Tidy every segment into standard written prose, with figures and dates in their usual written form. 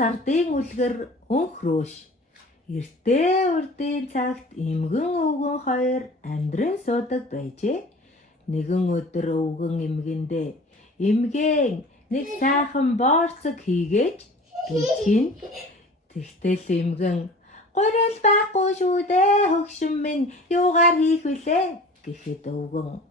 сардын үлгэр өнхрөөш. Эртээ урдын цагт эмгэн өвгөн хоёр амьдран суудаг байжээ. Нэгэн өдөр өвгөн эмгэндээ эмгэн нэг сайхан боорцог хийгээч гэж гин. Тэгтэл эмгэн гурил байхгүй шүү дээ хөгшин минь юугаар хийх вүлээ гэхэд өвгөн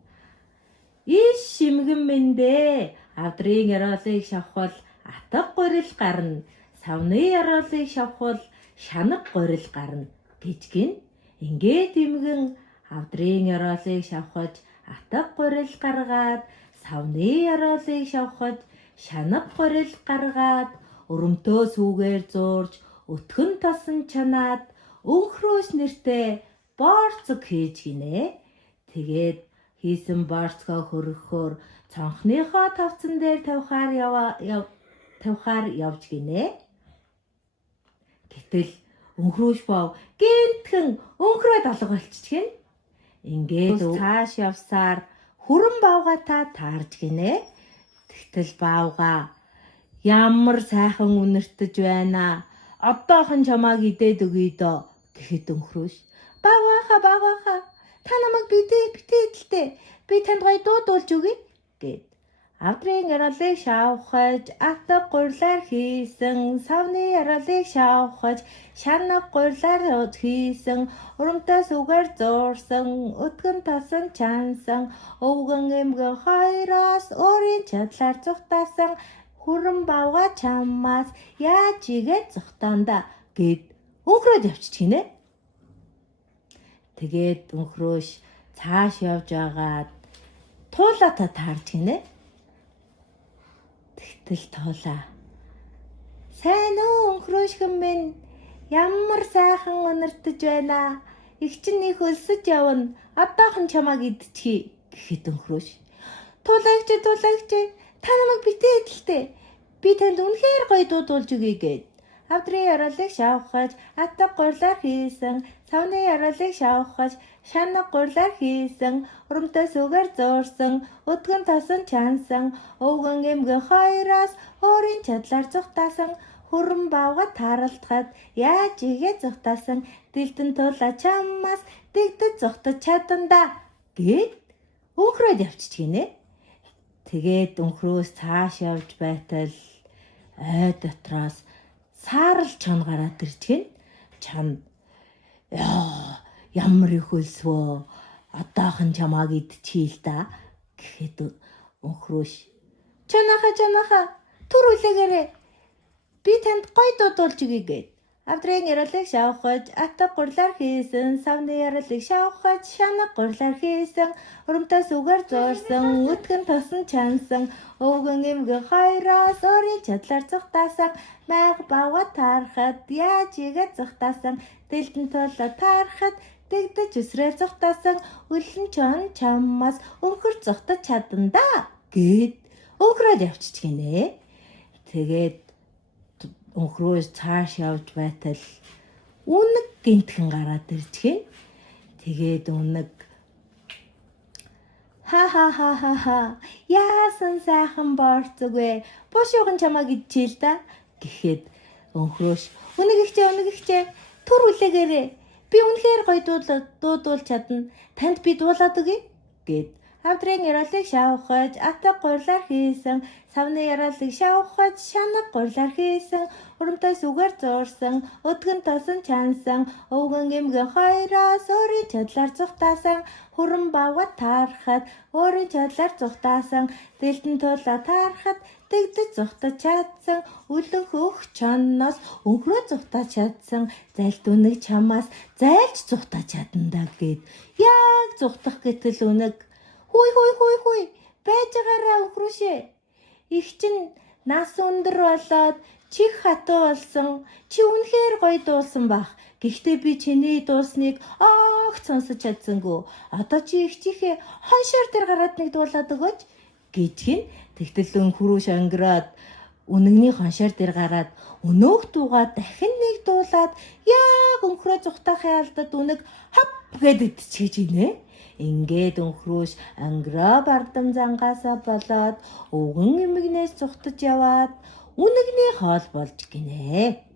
иш эмгэн минь дээ авдрын яроолыг шавхвал атга гурил гарна. Савны яроолыг шавхвал шанаг гурил гарна гэж гин. Ингээд эмгэн авдрын яроолыг шавхаж атга гурил гаргаад савны яроолыг шавхаж шанаг гурил гаргаад өрөмтөө сүүгээр зуурж өтгөн тосон чанаад өнхрөөс нэртэй боорцог хийж гинэ. Тэгээд хийсэн боорцгоо хөргөхөөр цонхныхоо тавцан дээр тавихаар явж гинэ. Гэтэл өнхрөөш бов гинтхэн өнхрөөд алга болчихгэн. Ингээд цааш явсаар хүрэн бавгаатаа таарж гинэ. Тэгтэл бавгаа ямар сайхан үнэртэж байна. Одоохон чамааг идээд өгье доо гэхэд өнхрөөш бавгаахаа та намайг битээдэлтэй би танд гоё дуудуулж өгье гэд авдрын яроолыг шавхаж атга гурлаар хийсэн савны яроолыг шавхаж шанаг гурлаар хийсэн урамтай сүгээр зуурсан өтгөн тосон чансан өвгөн эмгэн хоёроос өөрийн чадлаар зүхтаасан хүрэн бавга чамаас яаж игээд зүхтаанда гэд өнхрөөд явчихгинэ. Тэгээд өнхрөөш цааш явж агаад туулаатаа таарж гинэ. Тэгтэл туулаа сайн уу өнхрөөшгөн минь ямар сайхан үнэртэж байна. Их чинь их өлсөж явна. Одоохон чамааг идчихье гэхэд өнхрөөш туулагч та намайг битээдэлтэй би танд үнэхээр гоё дуудуулж өгье гэд авдрын яроолыг шавхаж атга гурлаар хийсэн савны яроолыг шавхаж шанаг гурлаар хийсэн урамтай сүгээр зуурсан өтгөн тосон чансан өвгөн эмгэн хоёроос өөрийн чадлаар зүхтаасан хүрэн бавга тааралдахад яаж игээ зүхтаасан дэлдэн туулаа чамаас дэгдэж зүхтаж чадандаа гэд өнхрөөд явчихгинэ. Тэгээд өнхрөөс цааш явж байтал ой дотроос саарл чон гараад ирчихэн. Чон ямар их өлсвөө одоохон чамааг идчихье л да гэхэд өнхрөөш чанааха түр үлээгээрээ би танд гоё дуудуулж өгье гэд авдрын яроолыг шавхаж атга гурлаар хийсэн савны яроолыг шавхаж шанаг гурлаар хийсэн урамтай сүгээр зуурсан өтгөн тосон чансан өвгөн эмгэн хоёроос өөрийн чадлаар зүхтаасан майг бавга таарахад яаж игээд зүхтаасан дэлдэн туулаа таарахад дэгдэж өсрээр зүхтаасан өлөн чон чамаас өнхөр зүхтаж чадандаа гэд өнхрөөд явчихгинэ. Тэгээд өнхрөөс цааш явж байтал үнэг гинтхэн гараад ирчихэн. Тэгээд үнэг ха яасан сайхан боорцог вэ бошуухан чамааг идчихье л да гэхэд өнхрөөш үнэг ихчээ түр үлээгээрээ би үнэхээр гоё дуудуулж чадна танд би дуулаад өгье гэд авдрын яроолыг шавхаж атга гурлаар хийсэн савны яроолыг шавхаж шанаг гурлаар хийсэн урамтай сүгээр зуурсан өтгөн тосон чансан өвгөн эмгэн хоёроос өөрийн чадлаар зүхтаасан хүрэн бавга таарахад өөрийн чадлаар зүхтаасан дэлдэн туулаа таарахад дэгдэж зүхтаж чадсан үлэн хөх чонноос өнхрөө зүхтаж чадсан зайлт үнэг чамаас зайлж зүхтаж чадандаа гэд яг зүхтах гэтэл үнэг хүй байж байгаараа өнхрөөшээ их чинь нас өндөр болоод чих хатуу болсон чи үнэхээр гоё дуулсан бах гэхдээ би чиний дуусныг огт сонсож чадсангүй одоо чи их чихээ хоншоор дээр гараад нэг дуулаад өгөөч гэж гин. Тэгтэл өнхрөөш ангираад үнэгний хоншоор дээр гараад өнөөх дуугаа дахин нэг дуулаад яг өнхрөө зүхтахын алдад үнэг хап гэд идчихэж гинэ. Ингээд өнхрөөш ангираа бардам зангаасаа болоод өвгөн эмгнээс зүхтаж яваад үнэгний хоол болж гинэ.